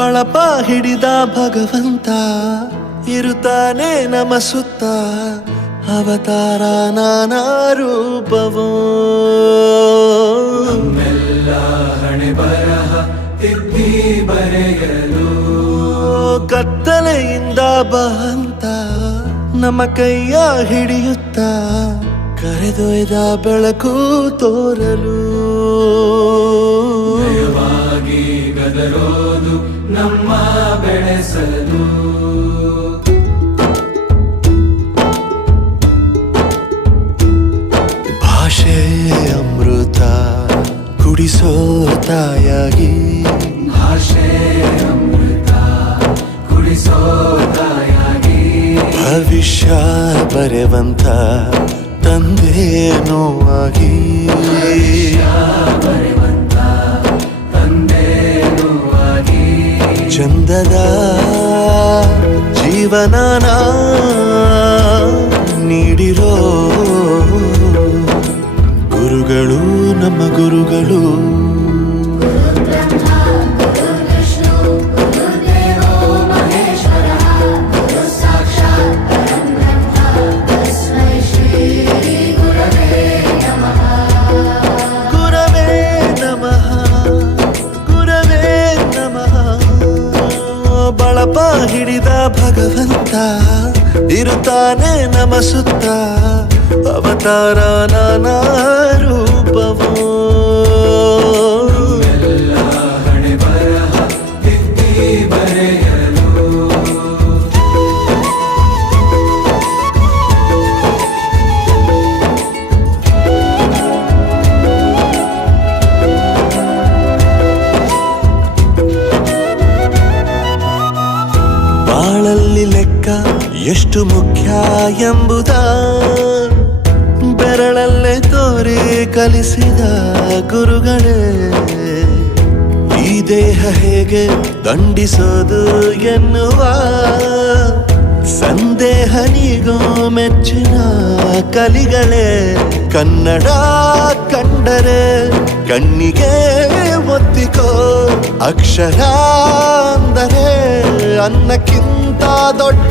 ಬಳಪ ಹಿಡಿದ ಭಗವಂತ ಇರುತ್ತಾನೆ ನಮ ಸುತ್ತ ಅವತಾರ ನಾನಾ ರೂಪವೋ ನಮ್ಮೆಲ್ಲ ಹಣೆ ಬರಹ ತಿದ್ದಿ ಬರೆಯಲು ಕತ್ತಲೆಯಿಂದ ಬಂತ ನಮ್ಮ ಕೈಯ ಹಿಡಿಯುತ್ತ ಕರೆದೊಯ್ದ ಬೆಳಕು ತೋರಲು ಭಯವಾಗಿ ಗದರೋದು ನಮ್ಮ ಬೆಳೆಸಲು ಭಾಷೆ ಅಮೃತ ಕುಡಿಸೋ ತಾಯಾಗಿ ಭಾಷೆ ಅಮೃತ ಕುಡಿಸೋ ತಾಯಾಗಿ ಭವಿಷ್ಯ ಬರೆವಂತ ತಂದೇನೋ ಆಗಿ ಬರೆವಂತ ತಂದೇನೂ ಆಗಿ ಚಂದದ ಜೀವನನ ನೀಡಿರೋ ಗುರುಗಳು ನಮ್ಮ ಗುರುಗಳು ಬಳಪ ಹಿಡಿದ ಭಗವಂತ ಇರುತ್ತಾನೆ ನಮ ಸುತ್ತ ಅವತಾರ ನಾನಾ ರೂಪವೋ ಎಲ್ಲ ಹಣೆ ಬರಹ ತಿದ್ದಿ ಬರೆಯಲು ಬಾಳಲ್ಲಿ ಲೆಕ್ಕ ಎಷ್ಟು ಮುಖ್ಯ ಎಂಬುದ ಬೆರಳಲ್ಲೇ ತೋರಿ ಕಲಿಸಿದ ಗುರುಗಳೇ ಈ ದೇಹ ಹೇಗೆ ದಂಡಿಸೋದು ಎನ್ನುವ ಸಂದೇಹ ನೀಗೋ ಮೆಚ್ಚಿನ ಕಲಿಗಳೇ ಕನ್ನಡ ಕಂಡರೆ ಕಣ್ಣಿಗೆ ಒತ್ತಿಕೋ ಅಕ್ಷರ ಅಂದರೆ ಅನ್ನಕ್ಕಿಂತ ದೊಡ್ಡ